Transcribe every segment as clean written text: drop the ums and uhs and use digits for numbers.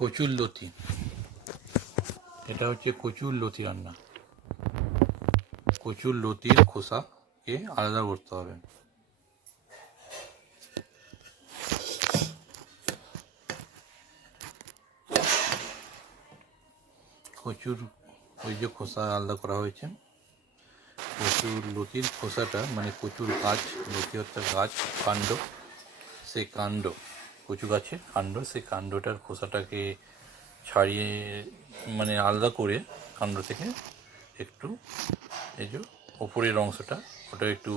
কচুর লতি। এটা হচ্ছে কচুর লতি রান্না। কচুর লতির খোসাকে আলাদা করতে হবে। কচুর ওই যে খোসা আলাদা করা হয়েছে, কচুর লতির খোসাটা মানে কচুর গাছ, লতি হচ্ছে গাছ, কাণ্ড, সেই কাণ্ড, কচু গাছের কাণ্ড, সেই কাণ্ডটার খোসাটাকে ছাড়িয়ে মানে আলাদা করে কাণ্ড থেকে একটু এই যে ওপরের অংশটা ওটা একটু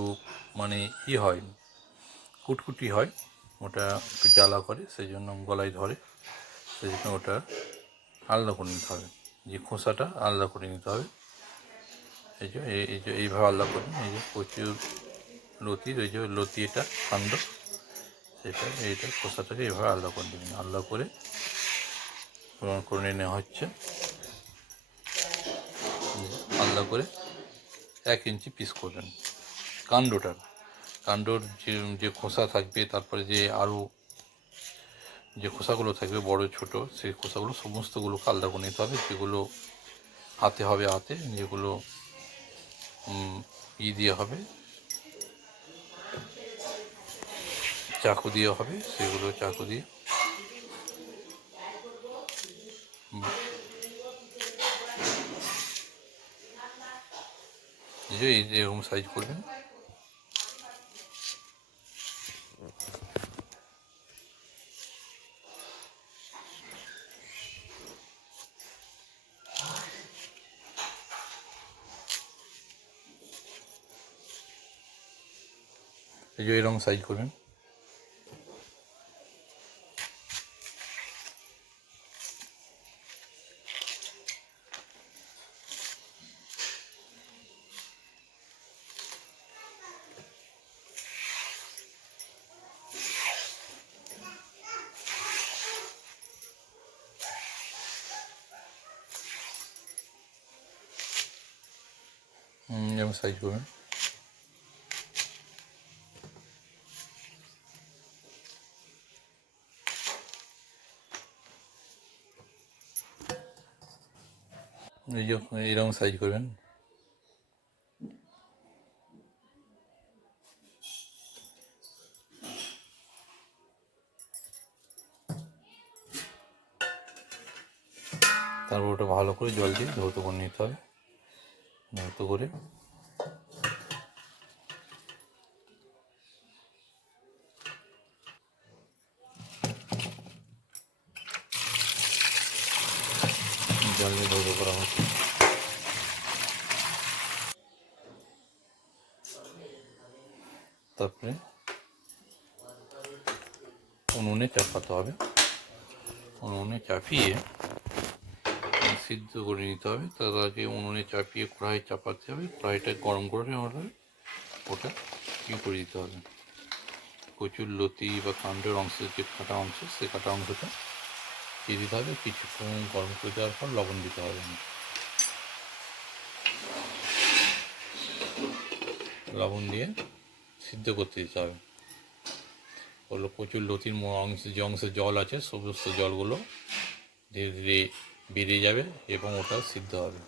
মানে হয়, কুটকুটি হয়, ওটা একটু জ্বালা করে, সেই জন্য গলায় ধরে, সেই জন্য ওটা আলাদা করে নিতে হবে, যে খোসাটা আলাদা করে নিতে হবে। এই যে এইভাবে আলাদা করবেন। এই যে কচুর লতির ওই যে লতি এটা কাণ্ড, সেটা এইটা খোসাটাকে এইভাবে আলাদা করে দেবেন। আলাদা করে করে নেওয়া হচ্ছে, আলাদা করে 1 ইঞ্চি পিস করবেন কাণ্ডটার। কাণ্ডর যে খোসা থাকবে, তারপরে যে আরও যে খোসাগুলো থাকবে বড় ছোট, সেই খোসাগুলো সমস্তগুলোকে আলাদা করে নিতে হবে। যেগুলো হাতে হবে হাতে, যেগুলো দিয়ে হবে চাকু দিয়ে হবে, সেগুলো চাকু দিয়ে এরকম সাইজ করবেন। এই যে এরকম সাইজ করবেন। এরকম সাইজ করবেন। এই যে এরকম সাইজ করবেন। তারপর ওটা ভালো করে জল দিয়ে ধৌত করে নিতে হবে। ধৌত করে জল দিয়ে ধৌত করা হচ্ছে। তারপরে উনুনে চাপাতে হবে। উনুনে চাপিয়ে সিদ্ধ করে নিতে হবে। তার আগে উনুনে চাপিয়ে কড়াই চাপাতে হবে। কড়াইটা গরম করে হলে ওটা করে দিতে হবে। কচুর লতি বা কাণ্ডের অংশের যে কাটা অংশ, সেই কাটা অংশটা দিয়ে দিতে হবে। কিছুক্ষণ গরম করে দেওয়ার পর লবণ দিতে হবে। লবণ দিয়ে সিদ্ধ করতে দিতে হবে। ওগুলো কচুর লতির যে অংশে জল আছে, সমস্ত জলগুলো ধীরে ধীরে বেরিয়ে যাবে এবং ওটা সিদ্ধ হবে।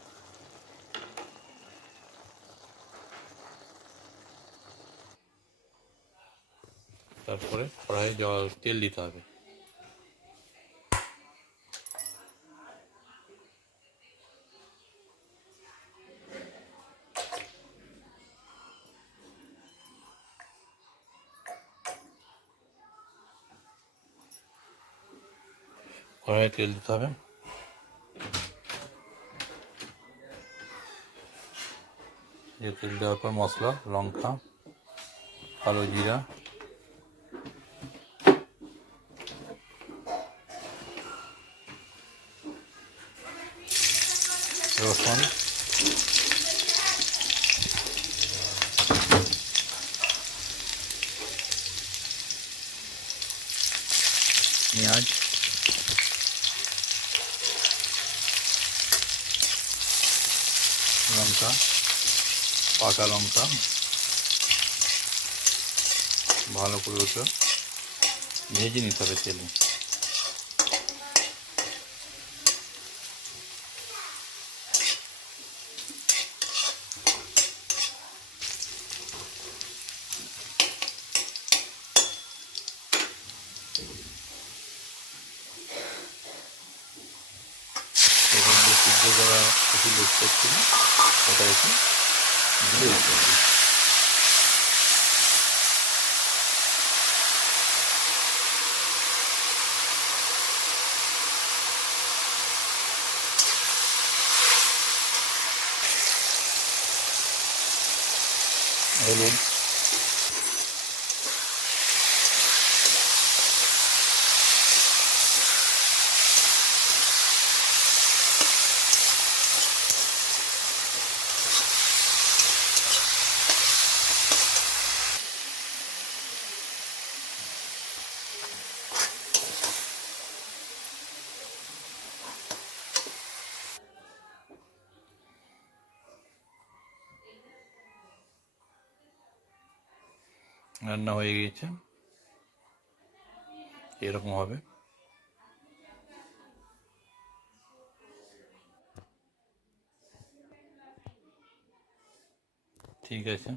তারপরে কড়াইয়ে তেল দিতে হবে। কড়াইয়ে তেল দিতে হবে। তেল দেওয়ার পর মশলা, লঙ্কা, কালো জিরা, রসুন, পেঁয়াজ, লঙ্কা, পাকা লঙ্কা ভালো করে ওটা ভেজে নিতে হবে তেলে। সিদ্ধ করা কিছু লুচি ছিল, ওটা একটু দিয়ে দিতে হবে। হলুদ, রান্না হয়ে গিয়েছে, এরকম হবে। ঠিক আছে।